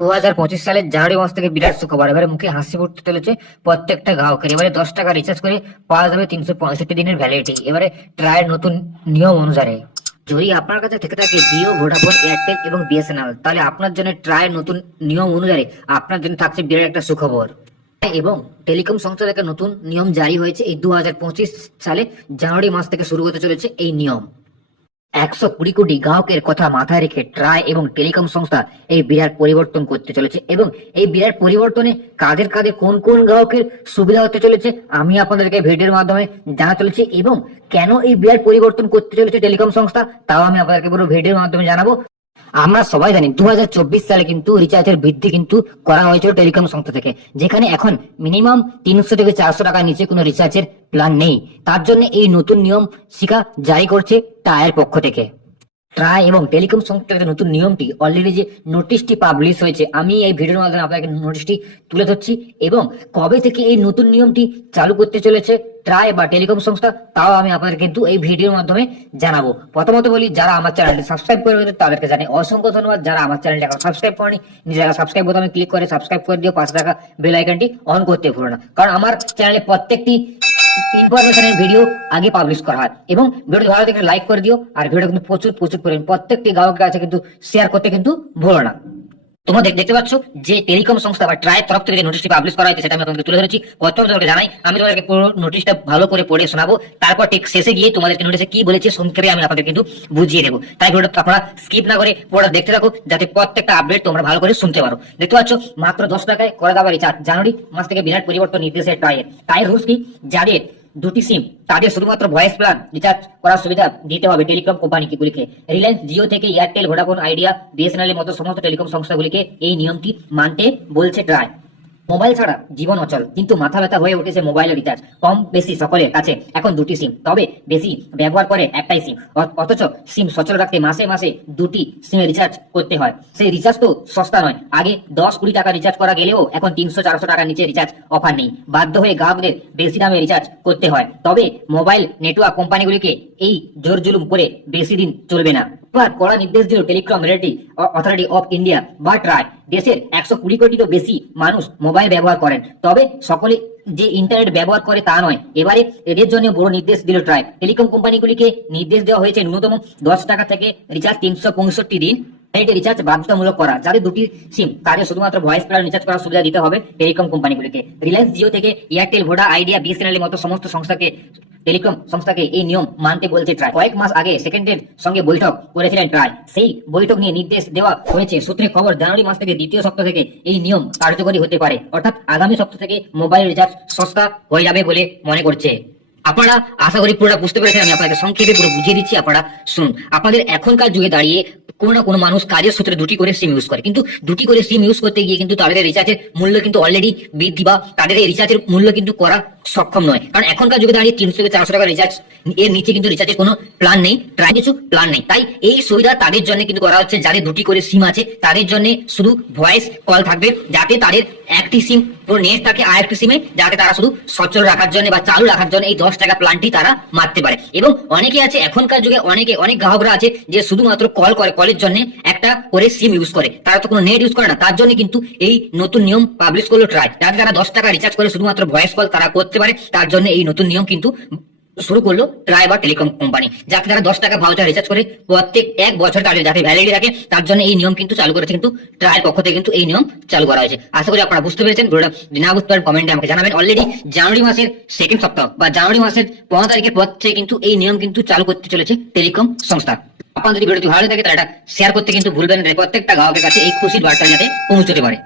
দু হাজার পঁচিশ সালের জানুয়ারি মাস থেকে বিরাট সুখবর এবারে মুখে হাসি ফুটতে চলেছে প্রত্যেকটা গ্রাহকের এবারে দশ টাকা রিচার্জ করে পাওয়া যাবে তিনশো পঁয়ষট্টি দিনের ভ্যালিডিটি এবারে ট্রায়ের নতুন নিয়ম অনুসারে। যদি আপনার কাছে থেকে থাকে জিও ভোডাফোন এয়ারটেল এবং বিএসএনএল তাহলে আপনার জন্য ট্রায়ের নতুন নিয়ম অনুসারে আপনার জন্য থাকছে বিরাট একটা সুখবর। এবং টেলিকম সংস্থা থেকে নতুন নিয়ম জারি হয়েছে এই দু হাজার পঁচিশ সালে জানুয়ারি মাস থেকে শুরু হতে চলেছে এই নিয়ম। একশো কুড়ি কোটি গ্রাহকের কথা মাথায় রেখে ট্রাই এবং টেলিকম সংস্থা এই বিরাট পরিবর্তন করতে চলেছে এবং এই বিরাট পরিবর্তনে কাদের কাদের কোন কোন গ্রাহকের সুবিধা হতে চলেছে আমি আপনাদেরকে ভিডিওর মাধ্যমে জানা চলেছি এবং কেন এই বিরাট পরিবর্তন করতে চলেছে টেলিকম সংস্থা, তাও আমি আপনাদেরকে পুরো ভিডিওর মাধ্যমে জানাব। আমরা সবাই জানি দু হাজার চব্বিশ সালে কিন্তু রিচার্জের বৃদ্ধি কিন্তু করা হয়েছিল টেলিকম সংস্থা থেকে। যেখানে এখন মিনিমাম তিনশো থেকে চারশো টাকার নিচে কোনো রিচার্জের প্ল্যান নেই। তার জন্য এই নতুন নিয়ম শিকা জারি করছে টায়ের পক্ষ থেকে। ট্রাই এবং টেলিকম থেকে নতুন নিয়মটি অলরেডি যে নোটিশটি পাবলিশ হয়েছে, আমি এই ভিডিওর মাধ্যমে আপনাকে নোটিশটি তুলে ধরছি এবং কবে থেকে এই নতুন নিয়মটি চালু করতে চলেছে ট্রাই বা টেলিকম সংস্থা, তাও আমি আপনাদের কিন্তু এই ভিডিওর মাধ্যমে জানাব। প্রথমত বলি, যারা আমার চ্যানেলটি সাবস্ক্রাইব করে তাদেরকে জানাই অসংখ্য ধন্যবাদ। যারা আমার চ্যানেলটি এখন সাবস্ক্রাইব করেনি, নিজেরা সাবস্ক্রাইব বোতামে ক্লিক করে সাবস্ক্রাইব করে দিও, পাশে থাকা বেল আইকনটি অন করতে ভুলো না। কারণ আমার চ্যানেলে প্রত্যেকটি ইনফরমেশনের ভিডিও আগে পাবলিশ করা হয়। এবং ভিডিও ভালো দেখে লাইক করে দিও। আর ভিডিও কিন্তু প্রচুর প্রচুর পরিমাণ। প্রত্যেকটি গ্রাহকের কাছে কিন্তু শেয়ার করতে কিন্তু ভুলো না। তোমরা দেখতে পাচ্ছ যে টেলিকম সংস্থা বা ট্রাই তরফ থেকে যে নোটিশটি পাবলিশ করা হয়েছে সেটা আমি তোমাকে তুলে ধরেছি। প্রথমে তোমাকে জানাই? আমি তোমাদেরকে পুরো নোটিশটা ভালো করে পড়ে শোনাবো। তারপর ঠিক শেষে গিয়ে তোমাদেরকে নোটিশে কি বলেছে সংক্ষেপে আমি আপনাদের কিন্তু বুঝিয়ে দেবো। তাই ভিডিওটা আপনারা স্কিপ না করে পুরোটা দেখতে থাকো, যাতে প্রত্যেকটা আপডেট তোমরা ভালো করে শুনতে পারো। দেখতে পাচ্ছ, মাত্র দশ টাকায় করে দেওয়া রিচার্জ জানুয়ারি মাস থেকে বিরাট পরিবর্তন নির্দেশে ট্রাইয়ের ট্রাইয়ের রুলস কি? যাদের দুটি সিম তাদের শুধুমাত্র ভয়েস প্ল্যান রিচার্জ করার সুবিধা দিতে হবে টেলিকম কোম্পানিগুলিকে রিলায়েন্স জিও থেকে এয়ারটেল ভোডাফোন আইডিয়া বিএসএনএল এর মতো সমস্ত টেলিকম সংস্থাগুলিকে এই নিয়মটি মানতে বলছে ট্রাই মোবাইল ছাড়া জীবন অচল। কিন্তু মাথা ব্যথা হয়ে উঠেছে মোবাইল রিচার্জ কম বেশি সকলের কাছে। এখন দুটি সিম তবে বেশি ব্যবহার করে একটাই সিম অথচ সিম সচল রাখতে মাসে মাসে দুটি সিমে রিচার্জ করতে হয়। সেই রিচার্জ তো সস্তা নয়। আগে দশ কুড়ি টাকা রিচার্জ করা গেলেও এখন তিনশো চারশো টাকার নিচে রিচার্জ অফার নেই। বাধ্য হয়ে গ্রাহকদের বেশি দামে রিচার্জ করতে হয়। তবে মোবাইল নেটওয়ার্ক কোম্পানিগুলিকে এই জোর জুলুম করে বেশি দিন চলবে না। এবার কড়া নির্দেশ দিল টেলিকম রেটি অথরিটি অফ ইন্ডিয়া বা ট্রাই দেশের একশো কুড়ি কোটিরও বেশি মানুষ মোবাইল ব্যবহার করেন। তবে সকলে যে ইন্টারনেট ব্যবহার করে তা নয়। এবারে এদের জন্য বড় নির্দেশ দিল ট্রাই টেলিকম কোম্পানিগুলিকে নির্দেশ দেওয়া হয়েছে ন্যূনতম দশ টাকা থেকে রিচার্জ তিনশো পঁয়ষট্টি দিন এটা রিচার্জ বাধ্যতামূলক করা। যাদের দুটি সিম তাদের শুধুমাত্র ভয়েস প্ল্যান রিচার্জ করার সুবিধা দিতে হবে টেলিকম কোম্পানিগুলিকে। রিলায়েন্স জিও থেকে এয়ারটেল ভোডা আইডিয়া বিএসএনএল এর মতো সমস্ত সংস্থাকে টেলিকম সংস্থাকে এই নিয়ম মানতে বলছে ট্রাই কয়েক মাস আগে সেকেন্ডের সঙ্গে বৈঠক করেছিলেন ট্রাই সেই বৈঠক নিয়ে নির্দেশ দেওয়া হয়েছে। সূত্রে খবর, জানুয়ারি মাস থেকে দ্বিতীয় সপ্তাহ থেকে এই নিয়ম কার্যকরী হতে পারে। অর্থাৎ আগামী সপ্তাহ থেকে মোবাইল রিচার্জ সস্তা হয়ে যাবে বলে মনে করছে। আপনারা, আশা করি পুরোটা বুঝতে পেরেছেন। আমি আপনাকে সংক্ষেপে পুরো বুঝিয়ে দিচ্ছি। আপনারা শুনুন। আপনাদের এখনকার যুগে দাঁড়িয়ে কোনো না কোনো মানুষ কাজের সূত্রে দুটি করে সিম ইউজ করে। কিন্তু দুটি করে সিম ইউজ করতে গিয়ে কিন্তু তাদের রিচার্জের মূল্য কিন্তু অলরেডি বৃদ্ধি বা তাদের এই রিচার্জের মূল্য কিন্তু করা সক্ষম নয়। কারণ এখনকার যুগে দাঁড়িয়ে তিনশো থেকে চারশো টাকা রিচার্জ এর নিচে কিন্তু রিচার্জের কোনো প্ল্যান নেই ট্রাই কিছু প্ল্যান নেই। তাই এই সুবিধা তাদের জন্য কিন্তু করা হচ্ছে, যাদের দুটি করে সিম আছে, তাদের জন্য শুধু ভয়েস কল থাকবে, যাতে তাদের একটি সিম পুরো নেট থাকে আর একটি সিমে যাতে তারা শুধু সচল রাখার জন্য বা চালু রাখার জন্য এই দশ টাকা প্ল্যানটি তারা মারতে পারে। এবং অনেকে আছে, এখনকার যুগে অনেকে, অনেক গ্রাহকরা আছে যে শুধুমাত্র কল করে কলের জন্য একটা করে সিম ইউজ করে। তারা তো কোনো নেট ইউজ করে না, তার জন্য কিন্তু এই নতুন নিয়ম পাবলিশ করল ট্রাই যাতে তারা দশ টাকা রিচার্জ করে শুধুমাত্র ভয়েস কল তারা করতে পারে, তার জন্য এই নতুন নিয়ম কিন্তু শুরু করল ট্রাই বা টেলিকম কোম্পানি, যাতে তারা দশ টাকা ভাউচার রিচার্জ করে প্রত্যেক এক বছর তাদের যাতে ভ্যালিডিটি থাকে, তার জন্য এই নিয়ম কিন্তু চালু করেছে কিন্তু ট্রায়ের পক্ষ থেকে কিন্তু এই নিয়ম চালু করা হয়েছে। আশা করি আপনারা বুঝতে পেরেছেন না বুঝতে পারেন কমেন্টে আমাকে জানাবেন। অলরেডি জানুয়ারি মাসের সেকেন্ড সপ্তাহ বা জানুয়ারি মাসের পনেরো তারিখের পর থেকে কিন্তু এই নিয়ম কিন্তু চালু করতে চলেছে টেলিকম সংস্থা। আপনার যদি ভিডিওটি ভালো লাগে তাহলে এটা শেয়ার করতে কিন্তু ভুলবেন না প্রত্যেকটা গ্রাহকের কাছে এই খুশির বার্তা যাতে পৌঁছতে পারে।